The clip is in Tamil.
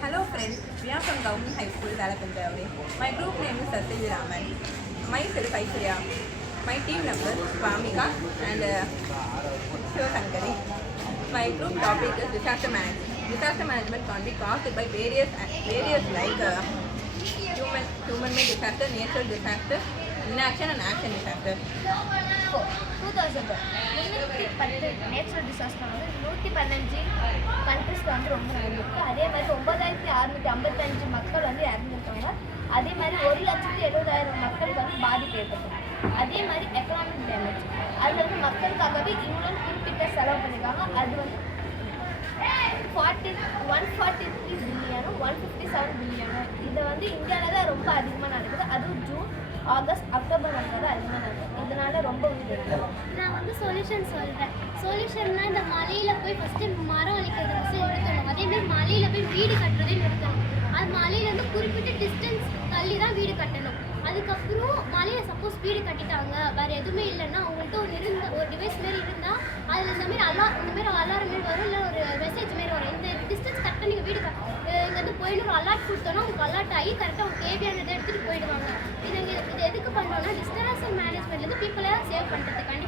Hello friends, we are from Government High School, Valakanjavadi. My group name is Satyajit Raman. Myself Aishwarya. My team members Swamika and Shivasankari. My group topic is disaster management. Disaster management can be caused by various like human-made disaster, natural disaster, inaction and action disaster. 2010 natural disaster வந்து 115 கண்ட்ரிஸ்க்கு வந்து ரொம்ப நடந்திருக்கு. அதே மாதிரி 9655 மக்கள் வந்து இறந்துருக்காங்க. அதே மாதிரி 1,70,000 மக்களுக்கு வந்து பாதிப்பு ஏற்பட்டிருக்கு. அதே மாதிரி எக்கனாமிக் டேமேஜ் அதில் வந்து மக்களுக்காகவே இவ்வளோ குறிப்பிட்ட செலவு பண்ணியிருக்காங்க. அது வந்து 143 பில்லியனும் 157 பில்லியனும். இதை வந்து இந்தியாவில் தான் ரொம்ப அதிகமாக நடக்குது. அதுவும் ஜூன், ஆகஸ்ட், அக்டோபர் வந்து அதிகமாக நடக்குது. இதனால ரொம்ப நான் வந்து சொல்யூஷன் சொல்கிறேன். சொல்யூஷன்னா இந்த மலையில் போய் ஃபஸ்ட்டு மரம் அழிக்கிறத ஃபஸ்ட்டு நிறுத்தணும். அதேமாதிரி மலையில் போய் வீடு கட்டுறதே நிறுத்தணும். அது மலையிலேருந்து குறிப்பிட்ட டிஸ்டன்ஸ் தள்ளி தான் வீடு கட்டணும். அதுக்கப்புறம் மலையில் சப்போஸ் வீடு கட்டிட்டாங்க, வேறு எதுவுமே இல்லைன்னா அவங்கள்ட்ட ஒரு டிவைஸ் மாரி இருந்தால் அதில் இந்த மாதிரி அலாரம் மாரி வரும், இல்லை ஒரு மெசேஜ் மாரி வரும். இந்த டிஸ்டன்ஸ் கரெக்டாக நீங்கள் வீடு இங்கேருந்து போயிட்டு ஒரு அலர்ட் கொடுத்தோன்னா உங்களுக்கு அலர்ட் ஆகி கரெக்டாக அவங்க தேவையானதை எடுத்துகிட்டு போயிடுவாங்க. இது எதுக்கு பண்ணோன்னா டிசாஸ்டர் மேனேஜ்மெண்ட்லேருந்து பீப்புளை சேவ் பண்ணுறதுக்கான